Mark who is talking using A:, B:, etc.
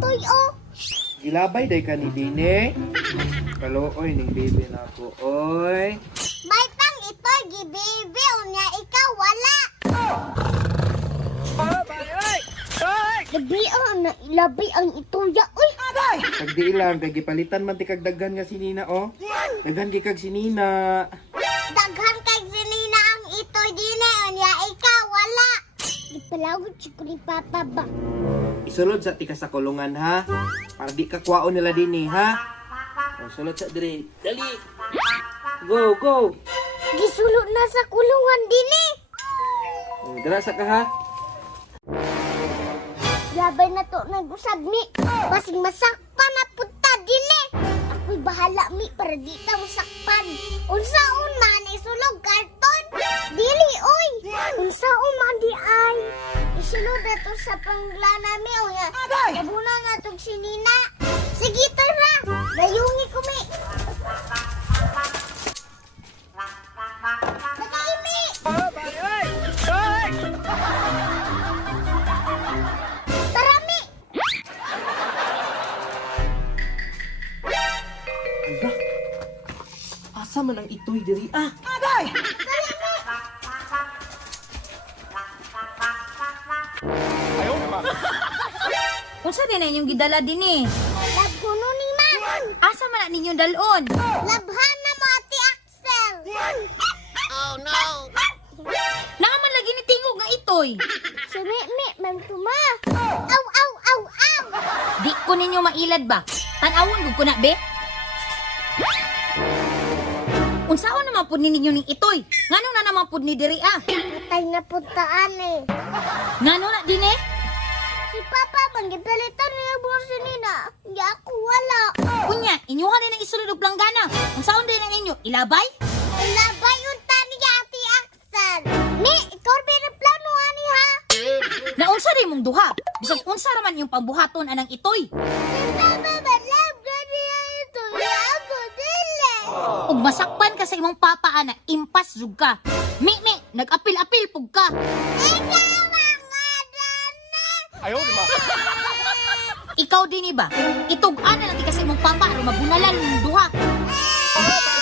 A: itoy oh.
B: Gilabay day ka ni Dine. Kaluoy ning baby na ako. Oy.
A: May pang itoy gibibi unya ikaw wala. Labi ang ituya uy.
B: Kag di ilang kay gipalitan man ti kag daghan nga sinina oh. Daghan gi kag sinina.
A: Daghan kay sinina ang itoy dine unya ikaw wala. Ipalawod si kuli papa ba.
B: Isulod sa tika sa kulungan ha. Para di ka kwaon nila Dine ha. O, sulod sa dire. Dali. Go, go.
A: Gisulod na sa kulungan dine.
B: Dira sa ka ha.
A: Labay na to nag-usab mi. Basing masakpan na punta dili. Ako'y bahala mi para di ta masakpan. Unsaon man isulog karton? Dili oy. Unsaon man di ay. Isulod na to sa panglana mi o ya. Kabuna na tong sinina. Sige tara. Layungi ko mi. Dali mi. Tara mi.
B: Ala. Asa man ang itoy diri ah.
C: Unsa din na inyong gidala din eh?
A: Lab ko no ni man.
C: Asa man na ninyong dalon?
A: Labhan na mo ati Axel.
C: Naaman lagi ni tingog nga itoy.
A: Si Mimi, man tuma. Aw, aw, aw, aw.
C: Di ko ninyo mailad ba? Tanawon gud ko na be. Unsaon naman pud ninyo ning itoy? Ngano na naman pud ni diri ah?
A: Patay na puntaan eh.
C: Ngano na din eh?
A: Si Papa, manggipalitan niya buwan si Nina. Hindi ako wala.
C: Kunya, inyuha din ang isulod og planggana. Unsaon din na inyo? Ilabay?
A: Ilabay yung tani niya ati Axel. Ni, ikaw plano ani ha?
C: Na unsa din mong duha? Bisag unsa raman yung pambuhaton anang itoy?
A: Si Papa, malab na niya ito. Ako dili.
C: Ug masakpan ka sa imong papa ana, impas jud ka. Mi, nag-apil-apil pug ka.
A: Ikaw mga dana.
C: Ikaw din iba. Itug ana lang ti ka sa imong papa aron mabunalan mong duha.
A: Eh,